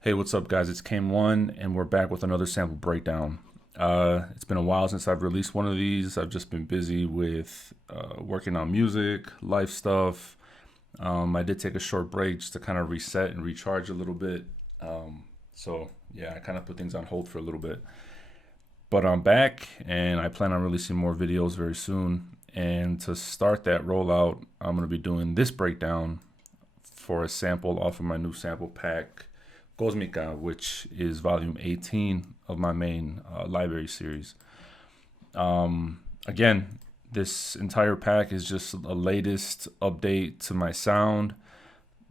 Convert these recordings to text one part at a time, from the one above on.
Hey, what's up, guys? It's Kane1, and we're back with another sample breakdown. It's been a while since I've released one of these. I've just been busy with working on music, life stuff. I did take a short break just to kind of reset and recharge a little bit. So I kind of put things on hold for a little bit. But I'm back, and I plan on releasing more videos very soon. And to start that rollout, I'm going to be doing this breakdown for a sample off of my new sample pack, COSMICA, which is volume 18 of my main library series. Again, this entire pack is just a latest update to my sound,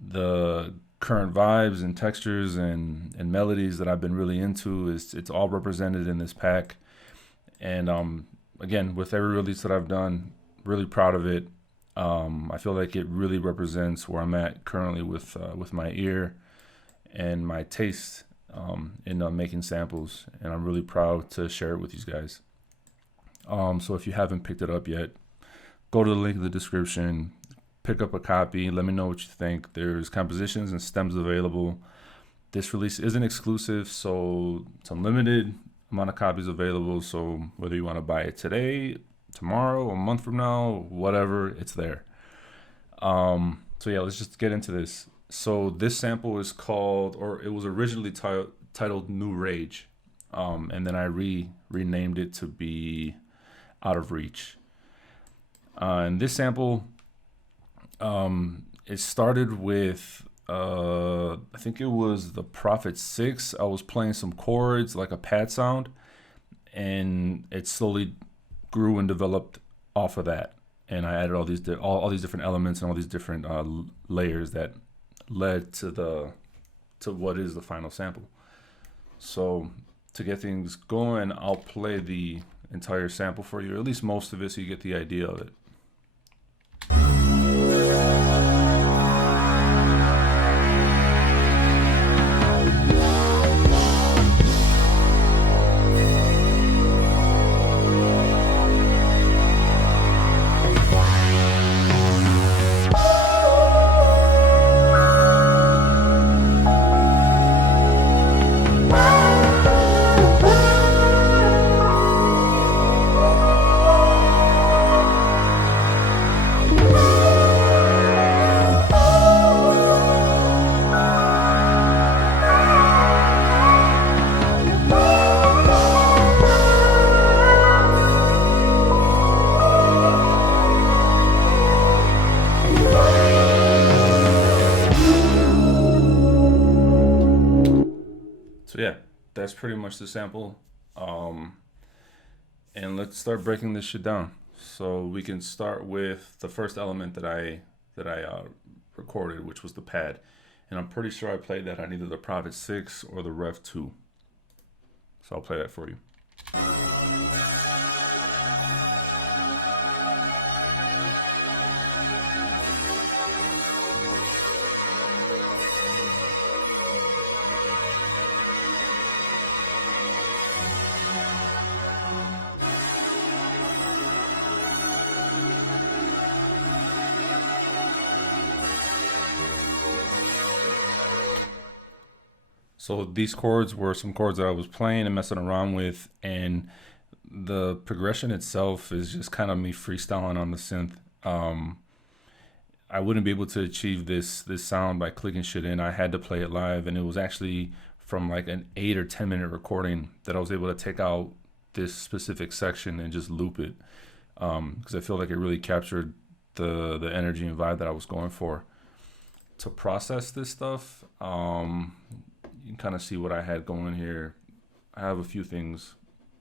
the current vibes and textures and melodies that I've been really into. It's all represented in this pack. And again, with every release that I've done, really proud of it. I feel like it really represents where I'm at currently with my ear and my taste in making samples, and I'm really proud to share it with you guys. So if you haven't picked it up yet, go to the link in the description, pick up a copy, let me know what you think. There's compositions and stems available. This release isn't exclusive, so it's a limited amount of copies available, so whether you want to buy it today, tomorrow, a month from now, whatever, it's there. So yeah, let's just get into this. So this sample is called, or it was originally titled New Rage, and then I renamed it to be Out of Reach. And this sample, it started with, I think it was the Prophet 6. I was playing some chords, like a pad sound, and it slowly grew and developed off of that. And I added all these different elements and all these different layers that led to what is the final sample. So to get things going, I'll play the entire sample for you, or at least most of it, so you get the idea of it. So yeah, that's pretty much the sample. And let's start breaking this shit down. So we can start with the first element that I recorded, which was the pad. And I'm pretty sure I played that on either the Prophet 6 or the Rev 2. So I'll play that for you. So these chords were some chords that I was playing and messing around with, and the progression itself is just kind of me freestyling on the synth. I wouldn't be able to achieve this sound by clicking shit in. I had to play it live, and it was actually from like an 8 or 10 minute recording that I was able to take out this specific section and just loop it, because I feel like it really captured the energy and vibe that I was going for. To process this stuff, you can kind of see what I had going here. I have a few things,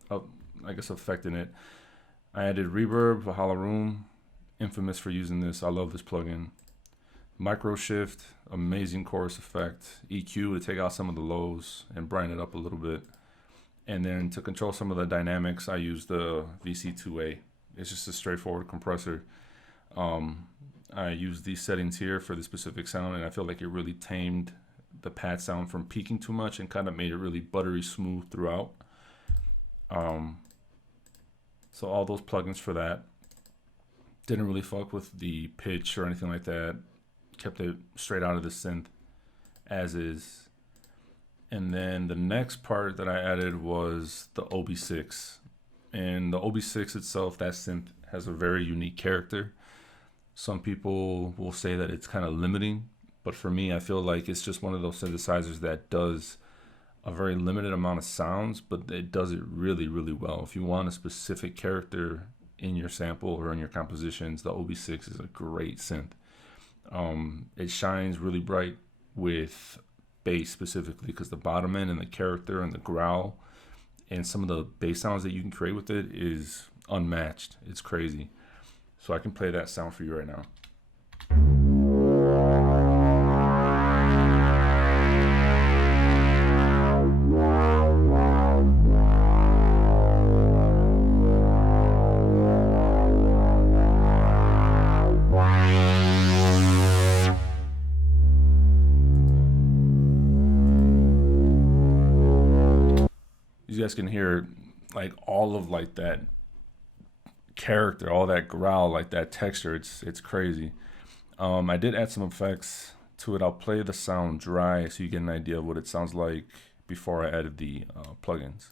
I guess, affecting it. I added reverb, Valhalla Room, infamous for using this. I love this plugin. Micro shift, amazing chorus effect. EQ to take out some of the lows and brighten it up a little bit. And then to control some of the dynamics, I used the VC2A. It's just a straightforward compressor. I used these settings here for the specific sound, and I feel like it really tamed the pad sound from peaking too much and kind of made it really buttery smooth throughout. So all those plugins for that. Didn't really fuck with the pitch or anything like that. Kept it straight out of the synth as is. And then the next part that I added was the OB6. And the OB6 itself, that synth, has a very unique character. Some people will say that it's kind of limiting, but for me, I feel like it's just one of those synthesizers that does a very limited amount of sounds, but it does it really, really well. If you want a specific character in your sample or in your compositions, the OB6 is a great synth. It shines really bright with bass specifically because the bottom end and the character and the growl and some of the bass sounds that you can create with it is unmatched. It's crazy. So I can play that sound for you right now. You guys can hear like all of like that character, all that growl, like that texture. It's crazy. I did add some effects to it. I'll play the sound dry so you get an idea of what it sounds like before I added the plugins.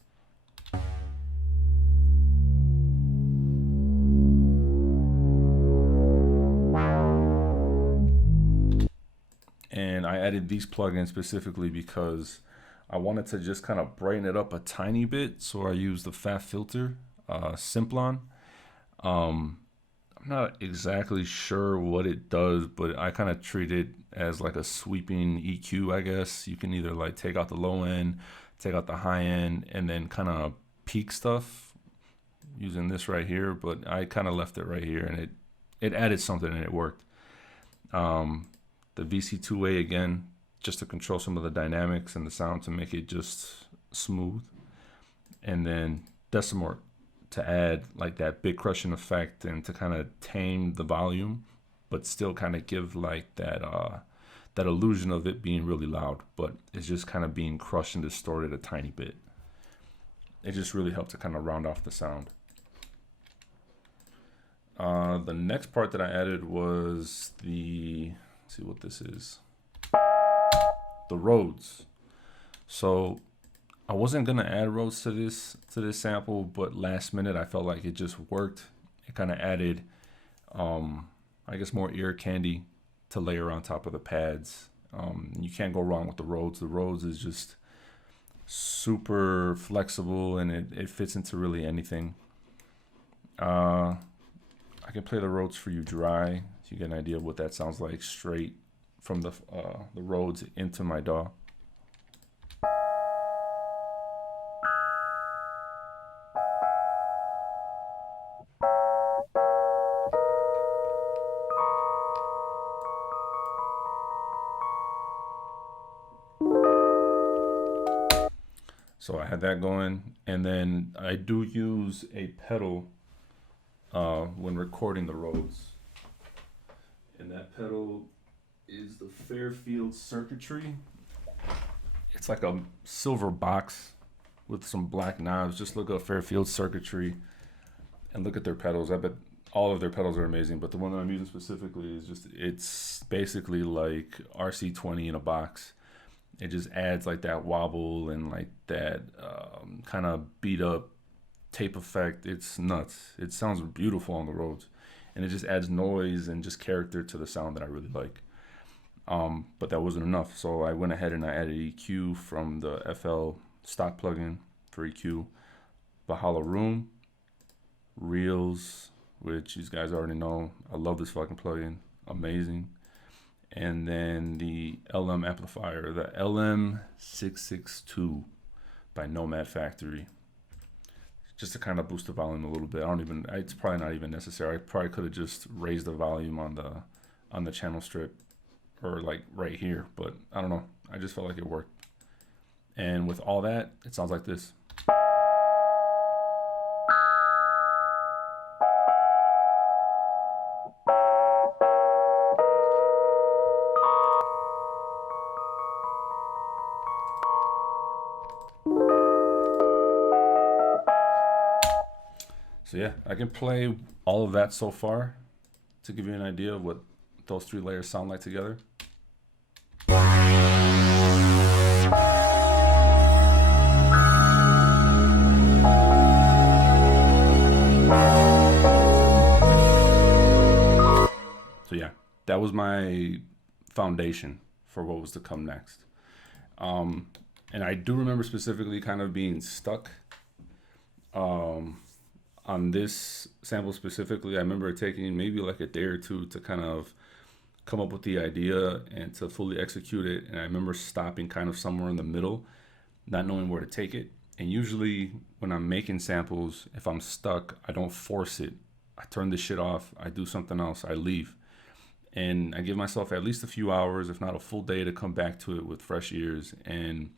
And I added these plugins specifically because I wanted to just kind of brighten it up a tiny bit. So I used the Fat Filter, Simplon. I'm not exactly sure what it does, but I kind of treat it as like a sweeping EQ, I guess. You can either like take out the low end, take out the high end, and then kind of peak stuff using this right here. But I kind of left it right here, and it added something and it worked. The VC2A again, just to control some of the dynamics and the sound to make it just smooth. And then Decimort to add like that big crushing effect and to kind of tame the volume, but still kind of give like that illusion of it being really loud, but it's just kind of being crushed and distorted a tiny bit. It just really helped to kind of round off the sound. The next part that I added was let's see what this is. The Rhodes. So I wasn't gonna add Rhodes to this sample, but last minute I felt like it just worked. It kind of added, I guess, more ear candy to layer on top of the pads. You can't go wrong with the Rhodes. The Rhodes is just super flexible and it fits into really anything. I can play the Rhodes for you dry so you get an idea of what that sounds like straight from the Rhodes into my DAW. So I had that going, and then I do use a pedal when recording the Rhodes. And that pedal is the Fairfield Circuitry. It's like a silver box with some black knobs. Just look up Fairfield Circuitry and look at their pedals. I bet all of their pedals are amazing, but the one that I'm using specifically is it's basically like RC20 in a box. It just adds like that wobble and like that kind of beat up tape effect. It's nuts. It sounds beautiful on the Rhodes, and it just adds noise and just character to the sound that I really like. But that wasn't enough, so I went ahead and I added EQ from the FL stock plugin for EQ, Bahala Room, Reels, which you guys already know. I love this fucking plugin, amazing. And then the LM amplifier, the LM662 by Nomad Factory, just to kind of boost the volume a little bit. It's probably not even necessary. I probably could have just raised the volume on the channel strip or like right here, but I don't know. I just felt like it worked. And with all that, it sounds like this. So yeah, I can play all of that so far to give you an idea of what those three layers sound like together. was my foundation for what was to come next. And I do remember specifically kind of being stuck on this sample specifically. I remember it taking maybe like a day or two to kind of come up with the idea and to fully execute it. And I remember stopping kind of somewhere in the middle, not knowing where to take it. And usually when I'm making samples, if I'm stuck, I don't force it. I turn this shit off. I do something else. I leave. And I give myself at least a few hours, if not a full day, to come back to it with fresh ears. And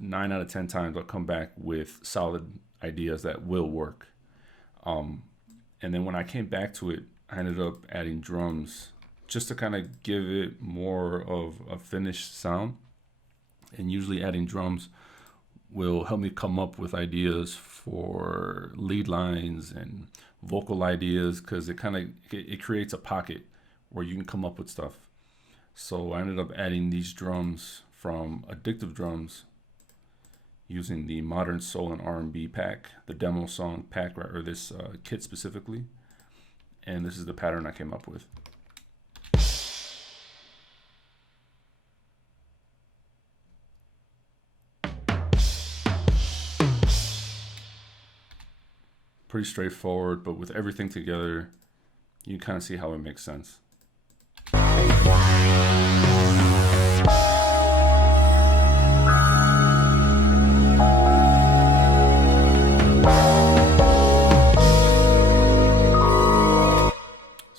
9 out of 10 times I'll come back with solid ideas that will work. And then when I came back to it, I ended up adding drums just to kind of give it more of a finished sound. And usually adding drums will help me come up with ideas for lead lines and vocal ideas, because it creates a pocket where you can come up with stuff. So I ended up adding these drums from Addictive Drums using the Modern Soul and R&B pack, the demo song pack, or this kit specifically. And this is the pattern I came up with. Pretty straightforward, but with everything together, you kind of see how it makes sense. So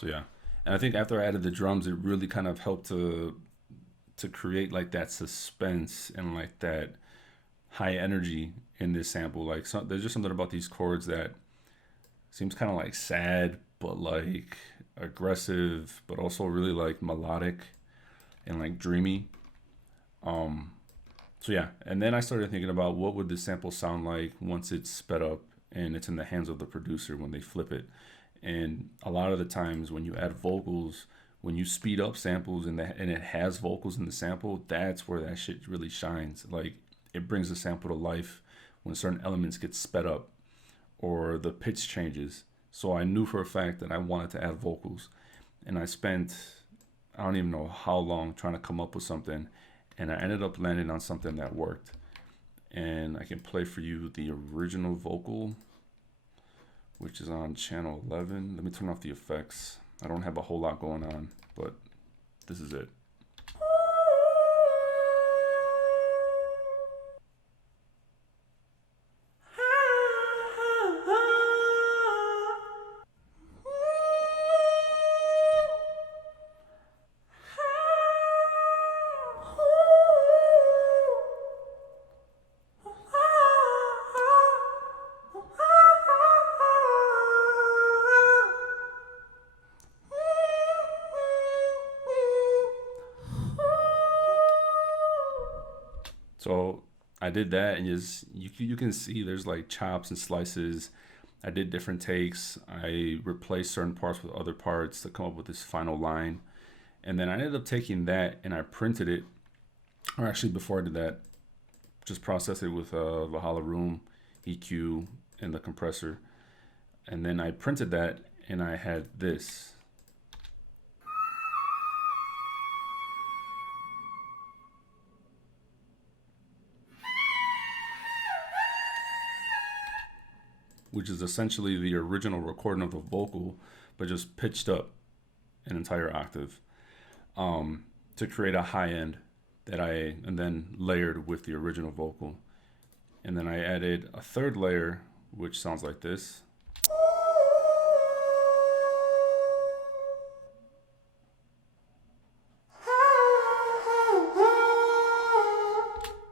yeah, and I think after I added the drums, it really kind of helped to create like that suspense and like that high energy in this sample. Like there's just something about these chords that seems kind of like sad, but like aggressive, but also really like melodic and like dreamy. So yeah, and then I started thinking about what would this sample sound like once it's sped up and it's in the hands of the producer when they flip it. And a lot of the times when you add vocals, when you speed up samples and it has vocals in the sample, that's where that shit really shines. Like it brings the sample to life when certain elements get sped up or the pitch changes. So I knew for a fact that I wanted to add vocals, and I spent, I don't even know how long trying to come up with something, and I ended up landing on something that worked. And I can play for you the original vocal, which is on channel 11. Let me turn off the effects. I don't have a whole lot going on, but this is it. So I did that, and you can see there's like chops and slices. I did different takes. I replaced certain parts with other parts to come up with this final line. And then I ended up taking that and I printed it, or actually before I did that, just processed it with Valhalla Room, EQ, and the compressor. And then I printed that and I had this. Which is essentially the original recording of the vocal, but just pitched up an entire octave to create a high end and then layered with the original vocal. And then I added a third layer, which sounds like this.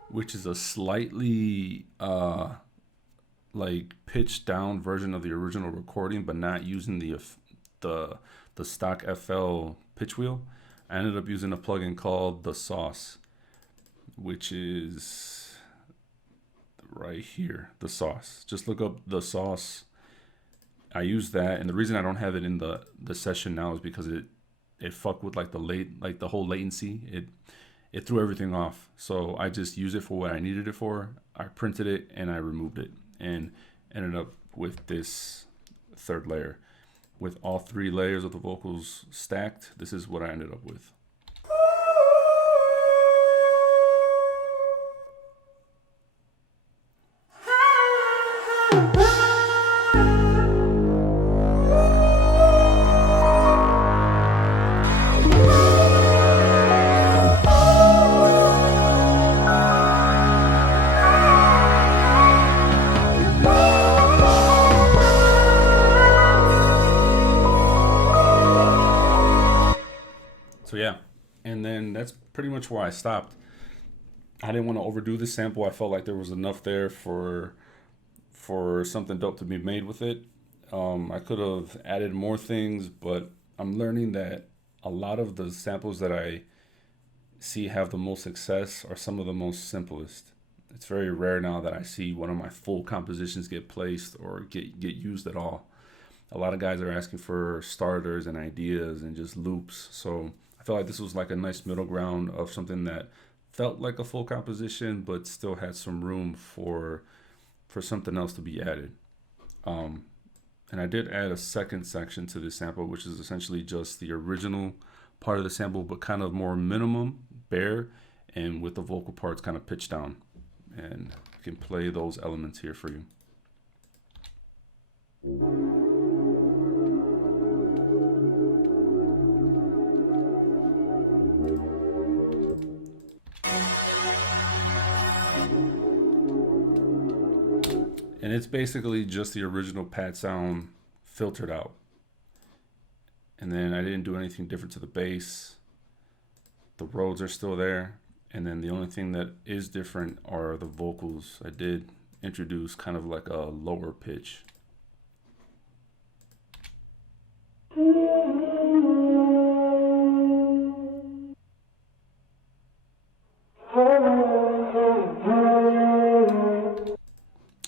Which is a slightly like pitched down version of the original recording, but not using the stock FL pitch wheel. I ended up using a plugin called The Sauce, which is right here, The Sauce. Just look up The Sauce. I use that, and the reason I don't have it in the session now is because it fucked with like the whole latency. It threw everything off. So I just use it for what I needed it for. I printed it and I removed it and ended up with this third layer. with all 3 layers of the vocals stacked, this is what I ended up with. So yeah, and then that's pretty much where I stopped. I didn't want to overdo the sample. I felt like there was enough there for something dope to be made with it. I could have added more things, but I'm learning that a lot of the samples that I see have the most success are some of the most simplest. It's very rare now that I see one of my full compositions get placed or get used at all. A lot of guys are asking for starters and ideas and just loops. So I feel like this was like a nice middle ground of something that felt like a full composition, but still had some room for something else to be added. And I did add a second section to this sample, which is essentially just the original part of the sample, but kind of more minimum, bare, and with the vocal parts kind of pitched down. And I can play those elements here for you. And it's basically just the original pad sound filtered out. And then I didn't do anything different to the bass. The Rhodes are still there. And then the only thing that is different are the vocals. I did introduce kind of like a lower pitch.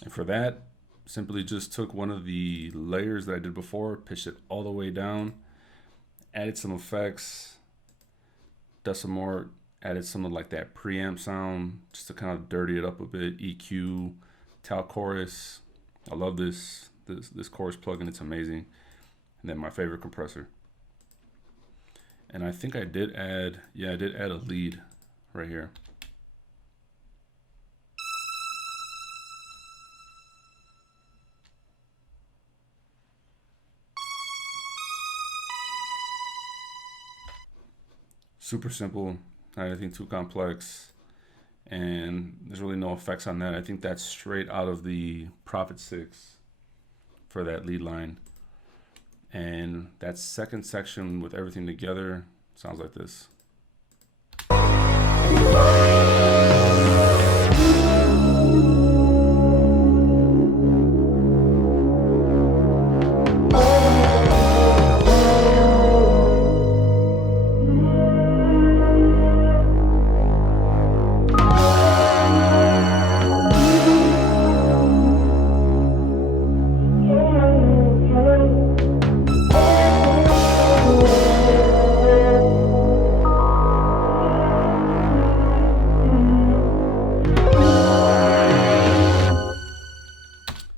And for that, simply just took one of the layers that I did before, pitched it all the way down, added some effects, did some more, added some of like that preamp sound just to kind of dirty it up a bit, EQ, Tal chorus. I love this chorus plugin, it's amazing. And then my favorite compressor. And I think I did add, yeah, I did add a lead right here. Super simple, not anything too complex, and there's really no effects on that. I think that's straight out of the Prophet 6 for that lead line. And that second section with everything together sounds like this.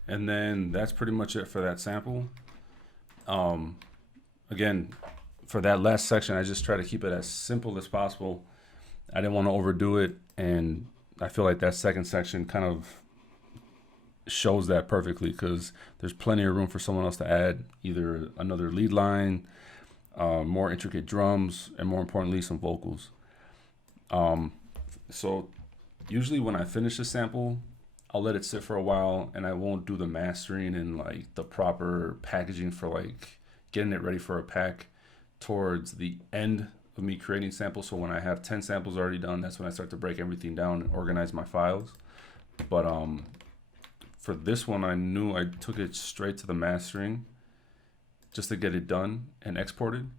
And then that's pretty much it for that sample. Again, for that last section, I just try to keep it as simple as possible. I didn't want to overdo it, and I feel like that second section kind of shows that perfectly because there's plenty of room for someone else to add either another lead line, more intricate drums, and more importantly, some vocals. So usually when I finish a sample, I'll let it sit for a while and I won't do the mastering and like the proper packaging for like getting it ready for a pack towards the end of me creating samples. So when I have 10 samples already done, that's when I start to break everything down and organize my files. But for this one, I knew I took it straight to the mastering just to get it done and exported.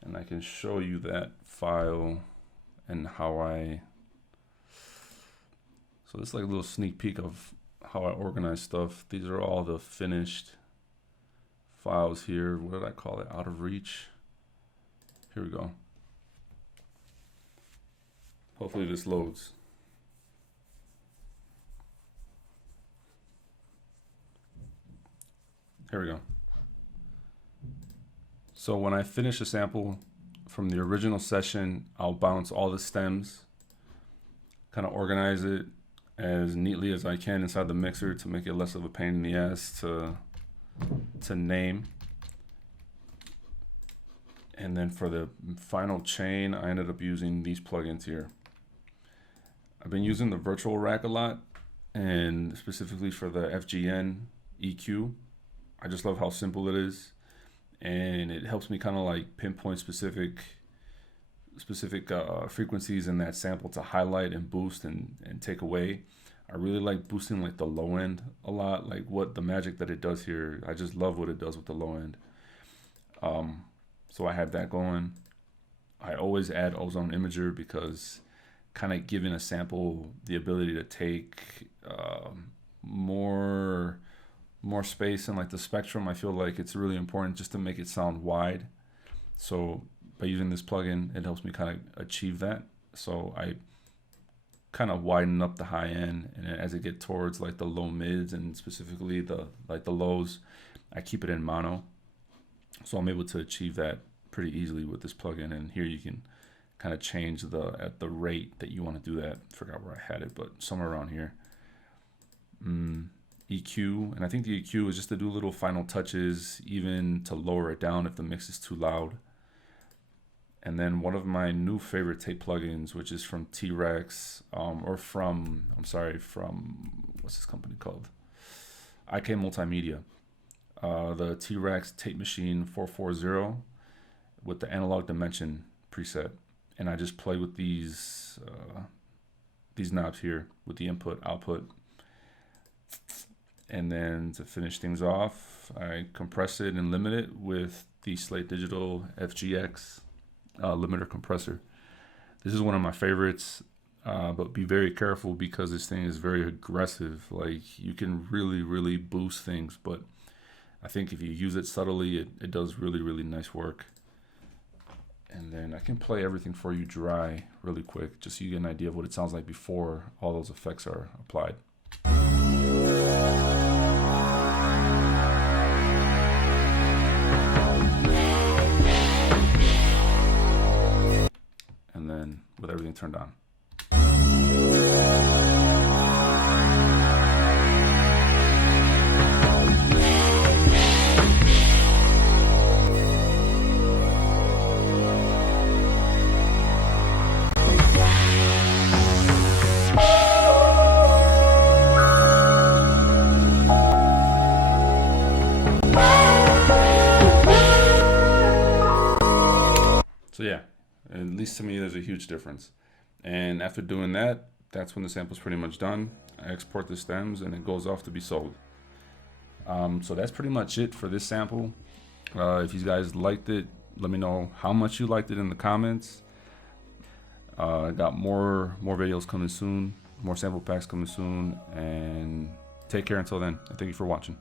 And I can show you that file and how so this is like a little sneak peek of how I organize stuff. These are all the finished files here. What did I call it? Out of reach. Here we go. Hopefully this loads. Here we go. So when I finish a sample from the original session, I'll bounce all the stems, kind of organize it as neatly as I can inside the mixer to make it less of a pain in the ass to name. And then for the final chain, I ended up using these plugins here. I've been using the virtual rack a lot, and specifically for the FGN EQ. I just love how simple it is, and it helps me kind of like pinpoint specific frequencies in that sample to highlight and boost and take away. I really like boosting like the low end a lot, like what the magic that it does here. I just love what it does with the low end. So I had that going. I always add Ozone Imager because kind of giving a sample the ability to take more space in like the spectrum, I feel like it's really important just to make it sound wide. So by using this plugin, it helps me kind of achieve that. So I kind of widen up the high end, and as it gets towards like the low mids and specifically the lows, I keep it in mono. So I'm able to achieve that pretty easily with this plugin. And here you can kind of change at the rate that you want to do that. Forgot where I had it, but somewhere around here. EQ, and I think the EQ is just to do little final touches, even to lower it down if the mix is too loud. And then one of my new favorite tape plugins, which is from T-Rex, from what's this company called? IK Multimedia. The T-Rex Tape Machine 440 with the analog dimension preset. And I just play with these knobs here with the input, output. And then to finish things off, I compress it and limit it with the Slate Digital FGX limiter compressor. This is one of my favorites, but be very careful because this thing is very aggressive. Like you can really boost things, but I think if you use it subtly, it does really nice work. And then I can play everything for you dry really quick, just so you get an idea of what it sounds like before all those effects are applied. And then with everything turned on. So yeah, at least to me, there's a huge difference. And after doing that, that's when the sample's pretty much done. I export the stems and it goes off to be sold. So that's pretty much it for this sample. If you guys liked it, let me know how much you liked it in the comments. I got more videos coming soon, more sample packs coming soon, and take care until then. And thank you for watching.